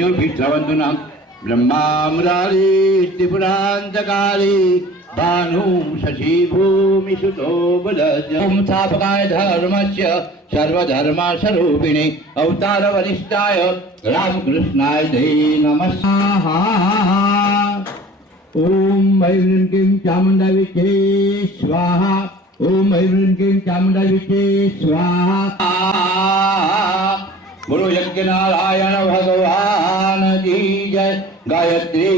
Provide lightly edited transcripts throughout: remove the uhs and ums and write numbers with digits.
वायुभिश्रवन्तु नः ब्रह्मामृतादि त्रिपुरान्तकारि भानु शशि भूमिसुतो बलस्य ॐ स्थापकाय धर्मस्य सर्वधर्मस्वरूपिणे अवतारवरिष्ठाय रामकृष्णाय ते नमः। ॐ ऐं क्लीं चामुण्डाविचे स्वाहा। ॐ ऐं क्लीं चामुण्डाविचे स्वाहा। बोलो यज्ञ नारायण भगवान की जय। गायत्री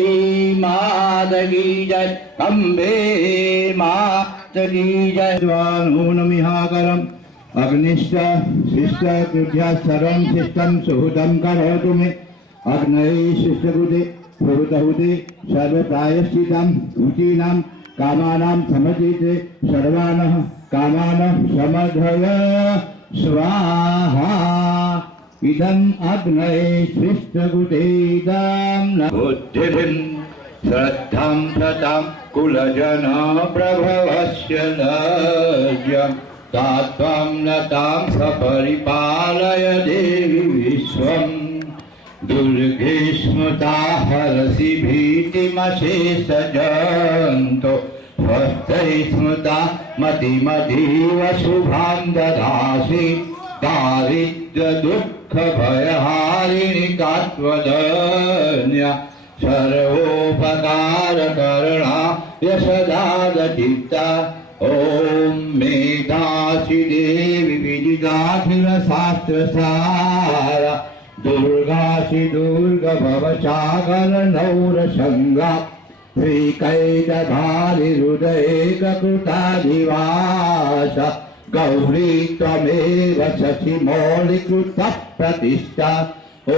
माता की जय। अम्बे माता की जय। नमिहाकरम् अग्निश्च शिष्ट कृत्या सर्वं शिष्टं सुहृदं करोतु मे। अग्नये शिष्टकृते प्रवृतहुते सर्वप्रायश्चितं ऊचीनां कामानां समचिते सर्वानः कामानः समधय स्वाहा। इदम् अग्नये शिष्टकृतेदं बुद्धिभिं श्रद्धां सतां कुलजन प्रभवस्य लज्जम् तात्वं नतां सपरिपालय देवी विश्वम्। दुर्गे स्मृता हरसि भीतिमशेषजन्तो स्वस्थै स्मृता मतिमतीव शुभां ददासि। दारिद्र्यदुःखभयहारिणि कात्वदन्या सर्वोपकारकरणा यशदादचित्ता। ॐ मेधासि देवी विदिताखिलशास्त्रसारा दुर्गासि दुर्गभवसागरनौरसङ्गा श्रीकैटभारि हृदयेककृताधिवास गौरी त्वमेव शशिमौलिकृतः प्रतिष्ठा। ॐ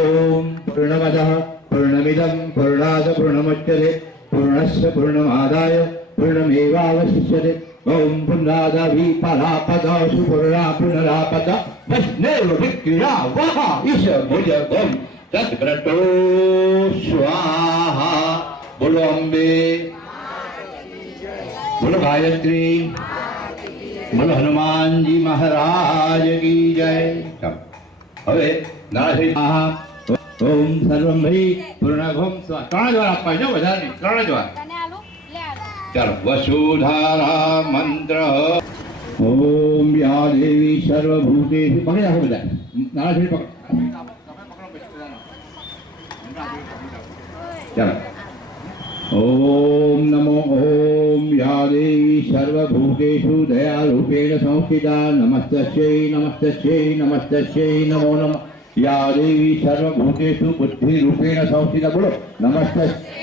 पूर्णमदः पूर्णमिदं पूर्णात् पूर्णमुच्यते पूर्णस्य पूर्णमादाय पूर्णमेवावशिष्यते। ॐ पुनरादभि परापदसु पूर्णा पुनरापद वैष्णव विक्रिया वः ईश भुजगं तत्क्रतो स्वाहा। बोलो अम्बे, बोलो गायत्री, बोलो हनुमान जी महाराज की जय। હવે નારાયણ ઓમ સર્વમ ભઈ પૂર્ણભમ સ્વા 3 જ વાર આપવા જો વધારે નહીં 3 જ વાર। चलो वसुधारा मंत्र। ओम या देवी सर्वभूतेषु पकड़े रखो बता नारायण पकड़ चलो ओम नमो ओम या देवी सर्वभूतेषु दयारूपेण संस्थिता नमस्तस्यै नमस्तस्यै नमस्तस्यै नमो नमः। या देवी सर्वभूतेषु बुद्धिरूपेण संस्थिता बोलो नमस्तस्यै।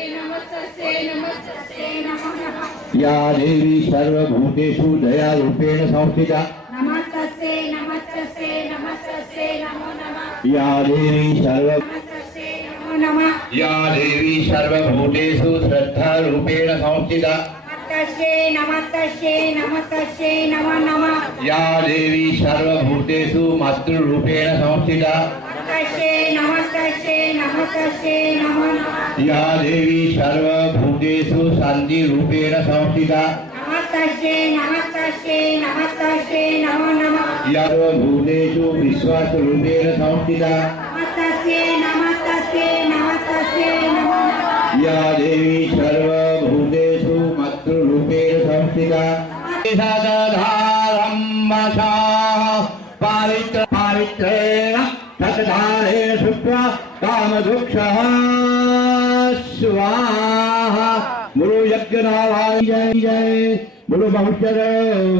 या देवी सर्वभूतेषु दयारूपेण संस्थिता नमस्तस्यै नमस्तस्यै नमस्तस्यै नमो नमः। या देवी नमस्तस्यै नमो नमः। या देवी सर्वभूतेषु श्रद्धारूपेण संस्थिता नमस्तस्यै नमस्तस्यै नमस्तस्यै नमो नमः। या देवी सर्वभूतेषु मातृरूपेण संस्थिता नमस्तस्यै नमस्तस्यै नमस्तस्यै नमो नमः। या देवी सर्वभूतेषु शान्तिरूपेण संस्थिता नमस्तस्यै नमस्तस्यै नमस्तस्यै नमो नमः। या सर्वभूतेषु विश्वासरूपेण संस्थिता नमस्तस्यै नमस्तस्यै नमस्तस्यै नमो नमः। या देवी सर्वभूतेषु मातृरूपेण संस्थिता पावित्रेण तत्धारेण शुक्ला कामधुक्षः स्वाहा। बोलो यज्ञनारायण जय जय। बोलो बहुचर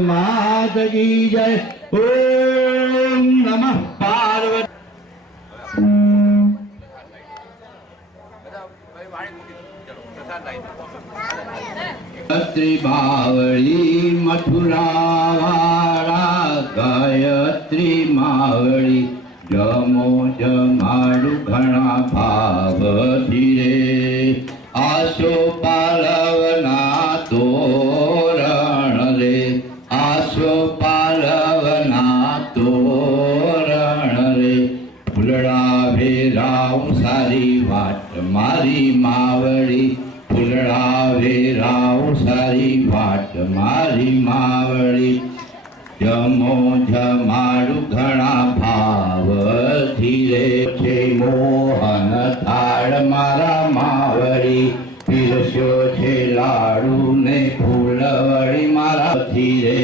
मात की जय। ओम नमः पार्वती। गायत्री मथुरावारा गायत्री मावळी जमो जमाडू घणा भाव धीरे आशो पालवना तोरण रे आशो पालवना तोरण रे फुलड़ा भेराव सारी वाट मारी मावळी फुलड़ा भेराव सारी वाट मारी मावळी जमो जमाडू घणा भाव धीरे छे मोहन थाळ લાડ મારા માવડી પીરસ્યો છે લાડુ ને ફૂલવડી મારાથી રે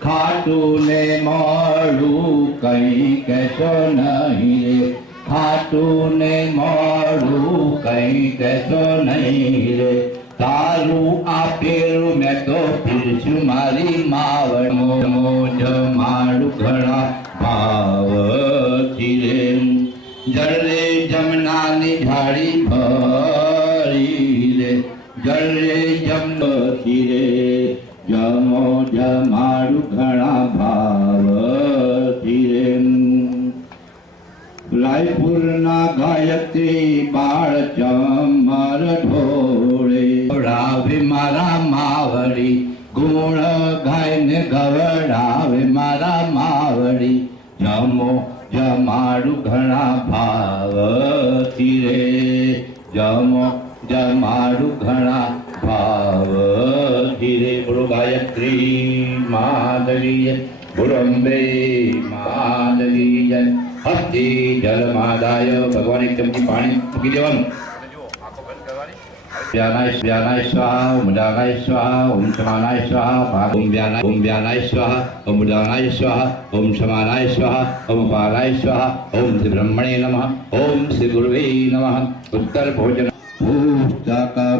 ખાટું ને મોડું કઈ કહેશો નહીં રે ખાટું ને મોડું કઈ કહેશો નહીં રે તારું આપેલું મેં તો પીરસ્યું મારી માવડ મોજ માડું ઘણા ભાવથી રે જળે જમનાની ઝાડી ભરી રે જળે જમનથી રે જમો જમાડું ઘણા ભાવથી રે રાયપુરના ગાયત્રી બાળ ચમર ઢોળે ગવડાવે મારા માવડી ગુણ ગાયને ગવડાવે મારા માવડી જમો જમાડું ઘણા ભાવથી રે જમો જમાડું ઘણા ભાવથી રે બોલો ગાયત્રી માધવી બોલો અંબે માધવી જય હસ્તી જલમાદાય ભગવાન એક ચમચી પાણી મૂકી દેવાનું વ્યાનાય સ્વાહા ઓમ દાનાય સ્વાહા ઓમ સમાનાય સ્વાહા ઓમ વ્યાનાય સ્વાહા ઓમ દાનાય સ્વાહા ઓમ સમાનાય સ્વાહા ઓમ પાલાય સ્વાહા ઓમ શ્રી બ્રહ્મણે નમઃ ઓમ શ્રી ગુરુવે નમઃ ઉત્તર ભોજન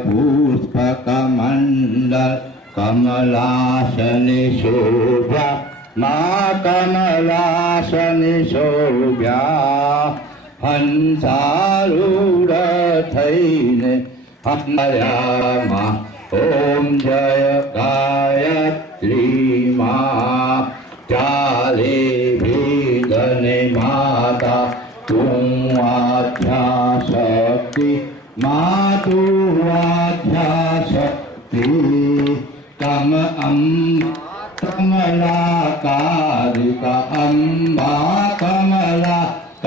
પુસ્તક મંડળ કમલાસને શોભ્યા મા કમલાસને શોભ્યા હંસારૂઢ થઈને હમર્યામાં ઓમ જય ગાયત્રી મા ચાલે વેદને માતા તું આધ્યા શક્તિ મા તું આધ્યા શક્તિ કમલાકારિકા અંબા કમલાકારિકા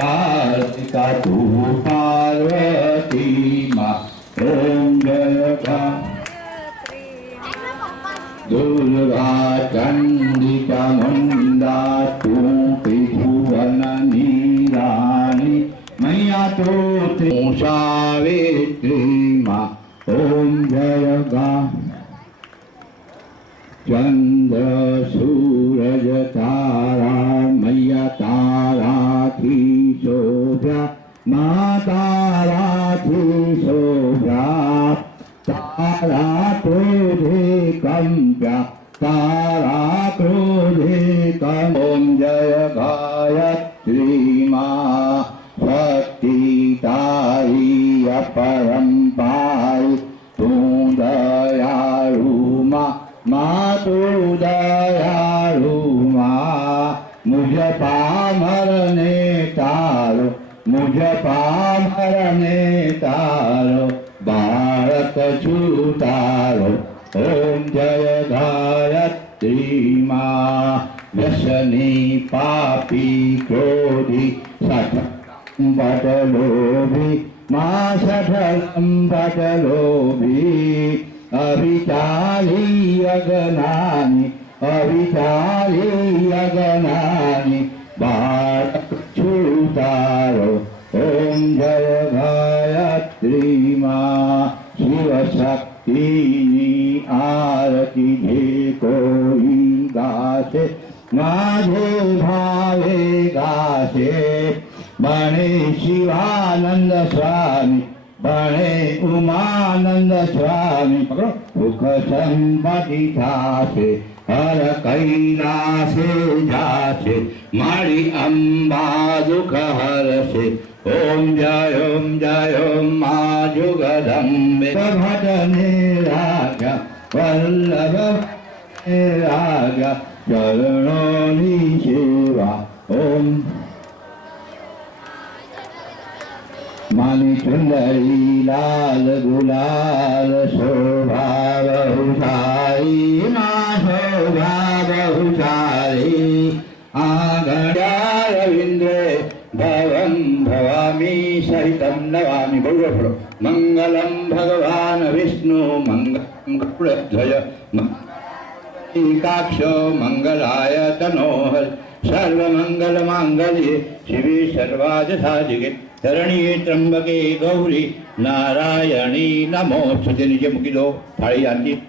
તું પાર્વતી મા ઓમ જય દુર્ગા ચંડિકા મુંડા તું ત્રિભુવન નીરાણી મૈયા તો તું સાવિત્રી મા ઓમ જય ગા ચંદ્ર સૂરજ તારા મૈયા તારાથી શોભ્યા મા તારાથી શોભ્યા તારા ક્રોધે કંપ્યા તારા ક્રોધે કંપ ઓમ જય ગાયત્રી મા શક્તિ તારી અપરંપારી તું દયાળુ મા તું દયાળુ મા મુજ પામરને તારો મુજ પામરને તારો બાળક છું તારો ઓમ જય ગાયત્રી મા વ્યસની પાપી ક્રોધી સઠ લોભી મા સઠ લોભી અવિચારી અજ્ઞાની બાળક છું તારો ઓમ જય ગાયત્રી મા શિવ શક્તિની આરતી જે કોઈ ગાશે માધે ભાવે ગાશે બણે શિવાનંદ સ્વામી બણે ઉમાનંદ સ્વામી પકડો સુખ સંપત્તિ થાશે હર કૈલાસે જાશે મારી અંબા દુઃખ હરશે ઓમ જય મા જુગદંબે ભટને રાજા વલ્લભ રાજા ચરણોની સેવા ઓમ માની ચુંદરી લાલ ગુલાલ શોભા બહુ સારી માં શોભા બહુ સારી આગળ્યા રવિન્દ્રે ભવમ ભવામી સહિતમ નવામી બોલો બોલો મંગલમ ભગવાન વિષ્ણુ મંગલમ ગરુડધ્વજ એકાક્ષો મંગલાય તનોહર સર્વમંગલ માંગલ્યે શિવે સર્વાર્થ સાધિકે શરણીએ ત્રંબકે ગૌરી નારાયણી નમોસ્તુતે. નીચે મૂકી દો થાળી આરતી.